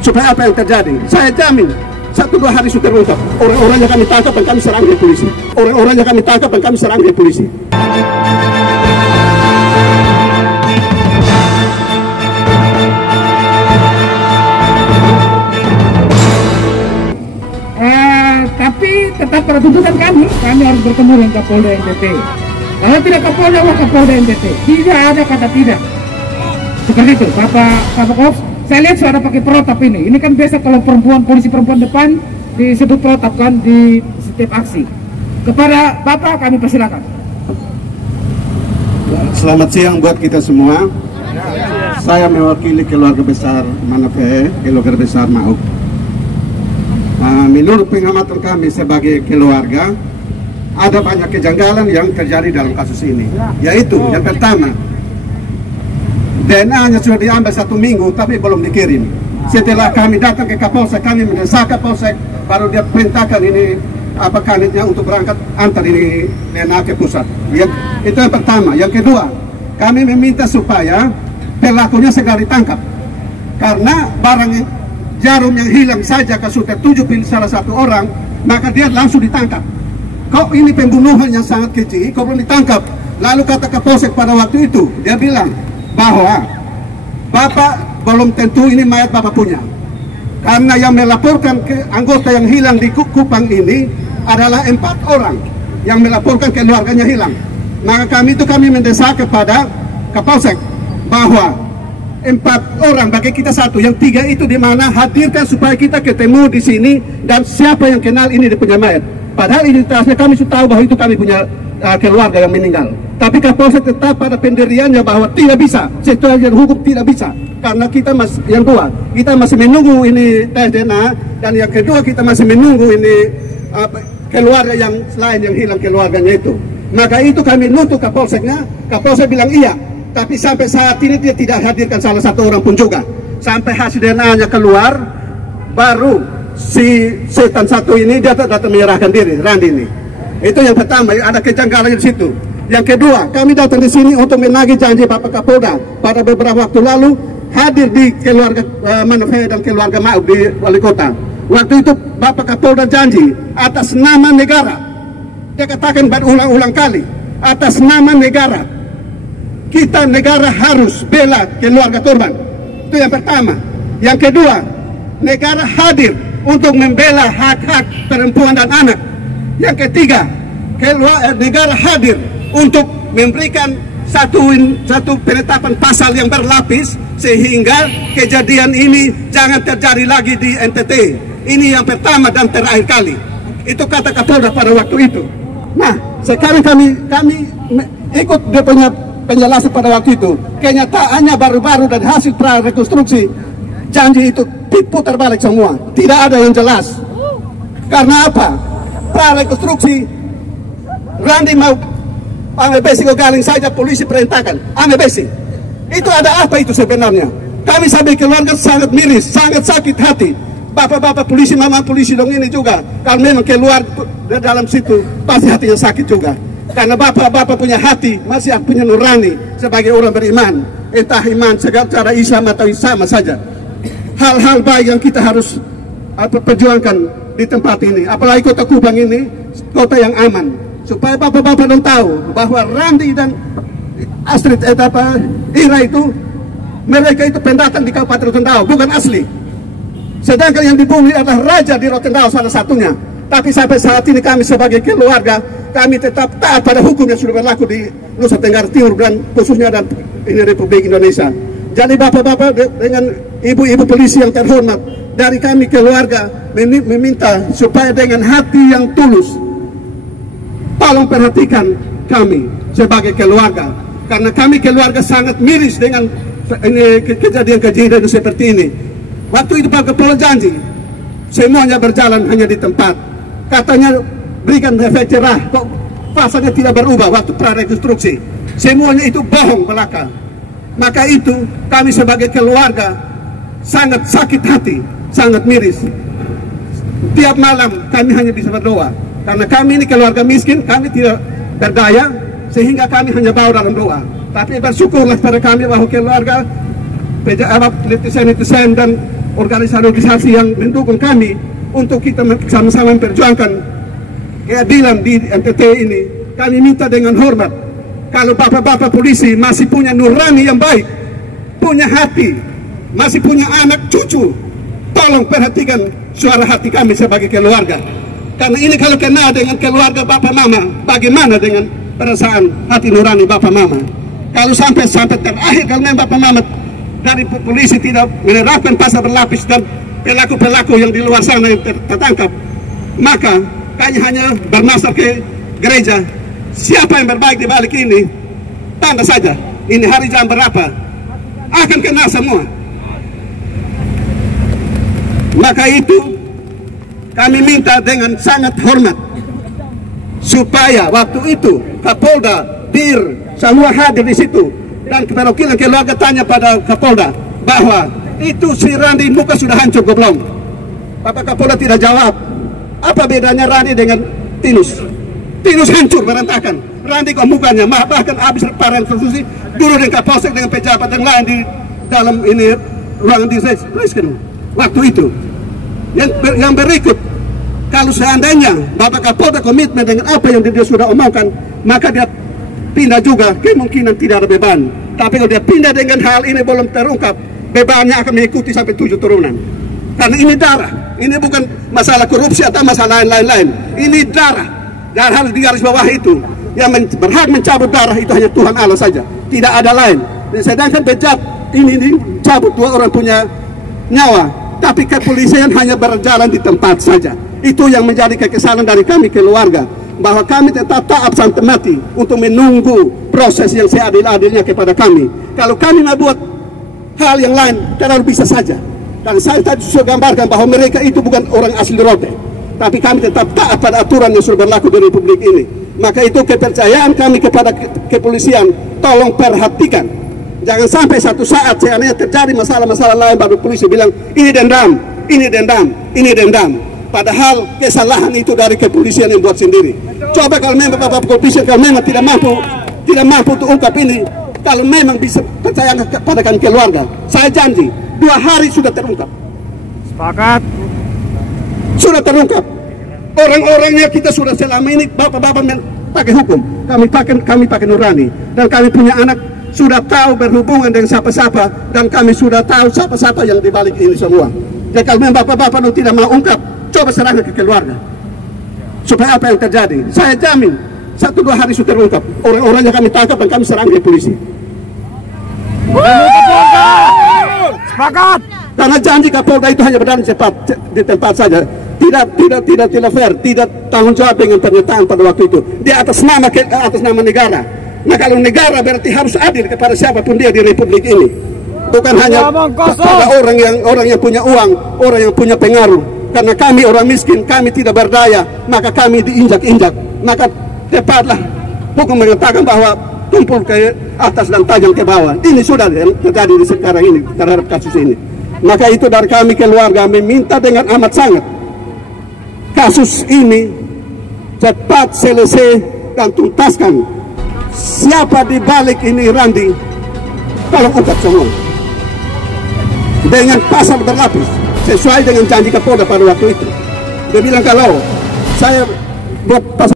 Supaya apa yang terjadi? Saya jamin 1-2 hari sudah terungkap. Orang-orangnya kami tangkap dan kami serang di polisi. Orang-orangnya kami tangkap dan kami serang di polisi. Tapi tetap pada tuntutan kami harus bertemu dengan Kapolda NTT. Kalau tidak Kapolda, wah Kapolda NTT. Tidak ada kata tidak. Seperti itu, Bapak Kops. Saya lihat sudah pakai protap ini. Ini kan biasa kalau polisi perempuan depan disebut protap kan di setiap aksi. Kepada Bapak kami persilakan. Selamat siang buat kita semua. Saya mewakili keluarga besar Manape, keluarga besar Mauk. Menurut pengamatan kami sebagai keluarga, ada banyak kejanggalan yang terjadi dalam kasus ini. Yaitu yang pertama, DNA-nya sudah diambil 1 minggu tapi belum dikirim. Setelah kami datang ke Kapolsek, kami mendesak Kapolsek, baru dia perintahkan ini kanitnya untuk berangkat antar ini DNA ke pusat. Itu yang pertama. Yang kedua, kami meminta supaya pelakunya segera ditangkap. Karena barang jarum yang hilang saja kasus tertuju salah satu orang, maka dia langsung ditangkap. Kok ini pembunuhan yang sangat keji, kok belum ditangkap? Lalu kata Kapolsek pada waktu itu, dia bilang bahwa Bapak belum tentu ini mayat Bapak punya. Karena yang melaporkan ke anggota yang hilang di Kupang ini adalah 4 orang yang melaporkan keluarganya hilang. Maka kami mendesak kepada Kapolsek bahwa 4 orang bagi kita 1, yang 3 itu di mana, hadirkan supaya kita ketemu di sini dan siapa yang kenal ini dia punya mayat. Padahal identitasnya kami sudah tahu bahwa itu kami punya keluarga yang meninggal. Tapi Kapolsek tetap pada pendiriannya bahwa tidak bisa, sesuai hukum tidak bisa. Karena kita kita masih menunggu ini tes DNA, dan yang kedua kita masih menunggu ini keluarga yang lain yang hilang keluarganya itu. Maka itu kami nuntut Kapolseknya, Kapolsek bilang iya. Tapi sampai saat ini dia tidak hadirkan salah satu orang pun juga. Sampai hasil DNA-nya keluar, baru si setan satu ini dia datang menyerahkan diri, Randi ini. Itu yang pertama, ada kejanggalan di situ. Yang kedua, kami datang di sini untuk menagih janji Bapak Kapolda pada beberapa waktu lalu hadir di keluarga Manape dan keluarga Mauk di wali kota. Waktu itu Bapak Kapolda janji atas nama negara. Dia katakan berulang-ulang kali, atas nama negara. Kita negara harus bela keluarga korban. Itu yang pertama. Yang kedua, negara hadir untuk membela hak-hak perempuan dan anak. Yang ketiga, negara hadir untuk memberikan satu penetapan pasal yang berlapis sehingga kejadian ini jangan terjadi lagi di NTT. Ini yang pertama dan terakhir kali. Itu kata Kapolda pada waktu itu. Nah, sekarang kami ikut dia punya penjelasan pada waktu itu. Kenyataannya baru-baru dan hasil prarekonstruksi janji itu diputar balik semua. Tidak ada yang jelas. Karena apa? Prarekonstruksi Randi mau Ame Besi Galing saja polisi perintahkan. Ame Besi. Itu ada apa itu sebenarnya? Kami sampai keluarga sangat miris, sangat sakit hati. Bapak-bapak polisi, mama polisi dong ini juga. Kalau memang keluar dalam situ pasti hatinya sakit juga. Karena bapak-bapak punya hati, masih punya nurani sebagai orang beriman. Entah iman secara Islam atau sama saja. Hal-hal baik yang kita harus perjuangkan di tempat ini. Apalagi kota Kupang ini, kota yang aman. Supaya bapak-bapak dong tahu bahwa Randi dan Astrid Ira itu, mereka itu pendatang di Kabupaten Rotendao, bukan asli. Sedangkan yang dibunuh adalah raja di Rotendao salah satunya. Tapi sampai saat ini kami sebagai keluarga, kami tetap taat pada hukum yang sudah berlaku di Nusa Tenggara Timur dan khususnya dan ini Republik Indonesia. Jadi bapak-bapak dengan ibu-ibu polisi yang terhormat, dari kami keluarga meminta supaya dengan hati yang tulus, tolong perhatikan kami sebagai keluarga. Karena kami keluarga sangat miris dengan kejadian-kejadian seperti ini. Waktu itu Pak Kapolda janji semuanya berjalan hanya di tempat. Katanya berikan efek cerah, kok pasalnya tidak berubah waktu prarekonstruksi. Semuanya itu bohong belaka. Maka itu kami sebagai keluarga sangat sakit hati, sangat miris. Tiap malam kami hanya bisa berdoa. Karena kami ini keluarga miskin, kami tidak berdaya, sehingga kami hanya bawa dalam doa. Tapi bersyukurlah pada kami bahwa keluarga netizen dan organisasi yang mendukung kami untuk kita sama-sama memperjuangkan keadilan di NTT ini. Kami minta dengan hormat, kalau bapak-bapak polisi masih punya nurani yang baik, punya hati, masih punya anak cucu, tolong perhatikan suara hati kami sebagai keluarga. Karena ini kalau kena dengan keluarga bapak mama, bagaimana dengan perasaan hati nurani bapak mama? Kalau sampai terakhir, kalau memang bapak mama dari polisi tidak menerapkan pasal berlapis dan pelaku-pelaku yang di luar sana yang tertangkap, maka kayaknya hanya bernasar ke gereja. Siapa yang berbaik di balik ini, tanda saja ini hari jam berapa akan kena semua. Maka itu kami minta dengan sangat hormat supaya waktu itu Kapolda, Dir, semua hadir di situ, dan perwakilan keluarga tanya pada Kapolda bahwa itu si Randi muka sudah hancur belum? Bapak Kapolda tidak jawab. Apa bedanya Randi dengan Tinus? Tinus hancur berantakan, Randi kok mukanya bahkan habis reparan konstruksi dulu dengan Kapolsek dengan pejabat yang lain di dalam ini ruangan di Resken. Waktu itu yang berikut, kalau seandainya Bapak Kapolda komitmen dengan apa yang dia sudah omongkan, maka dia pindah juga, kemungkinan tidak ada beban. Tapi kalau dia pindah dengan hal ini belum terungkap, bebannya akan mengikuti sampai 7 turunan. Karena ini darah, ini bukan masalah korupsi atau masalah lain-lain, ini darah. Dan harus di garis bawah itu, yang berhak mencabut darah itu hanya Tuhan Allah saja, tidak ada lain. Dan sedangkan bejat ini cabut 2 orang punya nyawa, tapi kepolisian hanya berjalan di tempat saja. Itu yang menjadi kekesalan dari kami keluarga, bahwa kami tetap taat sampai mati untuk menunggu proses yang seadil-adilnya kepada kami. Kalau kami mau buat hal yang lain, terlalu bisa saja. Dan saya tadi sudah gambarkan bahwa mereka itu bukan orang asli Rote, tapi kami tetap taat pada aturan yang sudah berlaku di Republik ini. Maka itu kepercayaan kami kepada kepolisian, tolong perhatikan. Jangan sampai satu saat seandainya terjadi masalah-masalah lain baru polisi bilang ini dendam, ini dendam, ini dendam. Padahal kesalahan itu dari kepolisian yang buat sendiri. Coba kalau memang Bapak kepolisian kalau memang tidak mampu untuk ungkap ini, kalau memang bisa percaya kepada keluarga, saya janji 2 hari sudah terungkap. Sepakat. Sudah terungkap. Orang-orangnya kita sudah selama ini bapak-bapak pakai hukum, kami pakai nurani, dan kami punya anak sudah tahu berhubungan dengan siapa-siapa, dan kami sudah tahu siapa-siapa yang dibalik ini semua. Jadi kalau memang bapak-bapak tidak mau ungkap, coba serahkan ke keluarga. Supaya apa yang terjadi? Saya jamin 1-2 hari sudah terungkap. Orang-orangnya kami tangkap dan kami serahkan ke polisi. Sepakat. Karena janji Kapolda itu hanya berjalan cepat di tempat saja. Tidak fair, tidak tanggung jawab dengan pernyataan pada waktu itu. Dia atas nama negara. Nah kalau negara berarti harus adil kepada siapapun dia di Republik ini. Bukan hanya pada orang yang punya uang, orang yang punya pengaruh. Karena kami orang miskin, kami tidak berdaya, maka kami diinjak-injak. Maka tepatlah hukum mengatakan bahwa tumpul ke atas dan tajam ke bawah. Ini sudah terjadi di sekarang ini terhadap kasus ini. Maka itu dari kami keluarga meminta dengan amat sangat kasus ini cepat selesai dan tuntaskan. Siapa di balik ini Randi, tolong ungkap semua dengan pasal berlapis sesuai dengan janji Kapolda pada waktu itu. Dia bilang kalau saya buat pasal